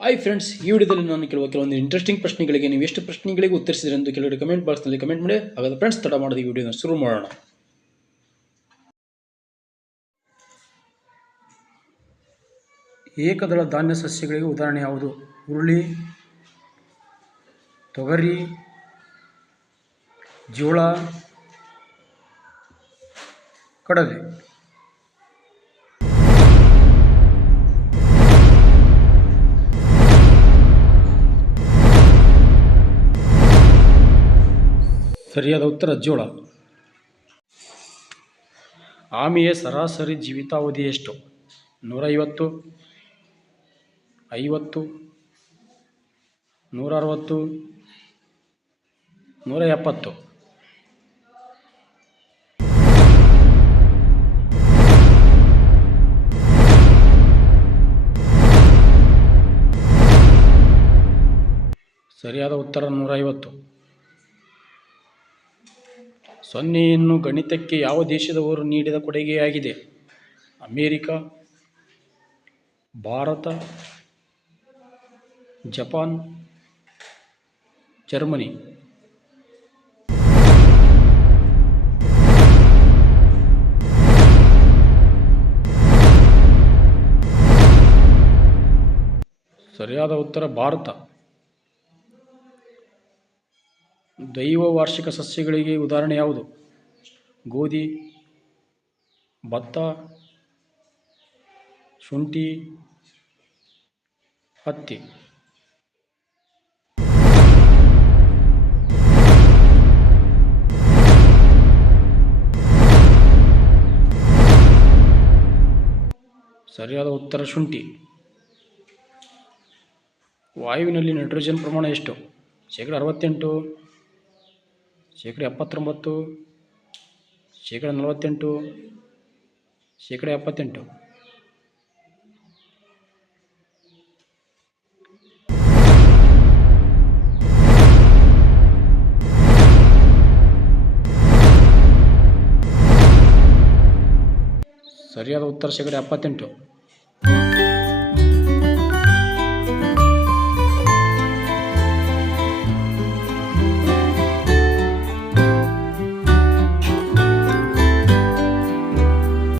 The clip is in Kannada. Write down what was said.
ಹಾಯ್ ಫ್ರೆಂಡ್ಸ್, ಈ ವಿಡಿಯೋದಲ್ಲಿ ನಾನು ಕೆಲವೊಂದು ಇಂಟ್ರೆಸ್ಟಿಂಗ್ ಪ್ರಶ್ನೆಗಳಿಗೆ ನೀವು ಎಷ್ಟು ಪ್ರಶ್ನೆಗಳಿಗೆ ಉತ್ತರಿಸಿದ್ರೆ ಎಂದು ಕೆಲವರು ಕಮೆಂಟ್ ಬಾಕ್ಸ್ನಲ್ಲಿ ಕಮೆಂಟ್ ಮಾಡಿ. ಹಾಗಾದ್ರೆ ಫ್ರೆಂಡ್ಸ್, ತಡ ಮಾಡದೆ ಈ ವಿಡಿಯೋನ ಶುರು ಮಾಡೋಣ. ಏಕದಳ ಧಾನ್ಯ ಸಸ್ಯಗಳಿಗೆ ಉದಾಹರಣೆ ಯಾವುದು? ಹುರುಳಿ, ತೊಗರಿ, ಜೋಳ, ಕಡಲೆ. ಸರಿಯಾದ ಉತ್ತರ ಜೋಳ. ಆಮೆಯ ಸರಾಸರಿ ಜೀವಿತಾವಧಿ ಎಷ್ಟು? 150, 50, 160, 170. ಸರಿಯಾದ ಉತ್ತರ 150. ಸೊನ್ನೆಯನ್ನು ಗಣಿತಕ್ಕೆ ಯಾವ ದೇಶದವರು ನೀಡಿದ ಕೊಡುಗೆಯಾಗಿದೆ? America, Bharat, Japan, Germany. ಸರಿಯಾದ ಉತ್ತರ ಭಾರತ. ದ್ವೈವ ವಾರ್ಷಿಕ ಸಸ್ಯಗಳಿಗೆ ಉದಾಹರಣೆ ಯಾವುದು? ಗೋಧಿ, ಭತ್ತ, ಶುಂಠಿ, ಹತ್ತಿ. ಸರಿಯಾದ ಉತ್ತರ ಶುಂಠಿ. ವಾಯುವಿನಲ್ಲಿ ನೈಟ್ರೋಜನ್ ಪ್ರಮಾಣ ಎಷ್ಟು? 68%, 79%, 48%, 78%. ಸರಿಯಾದ ಉತ್ತರ 78%.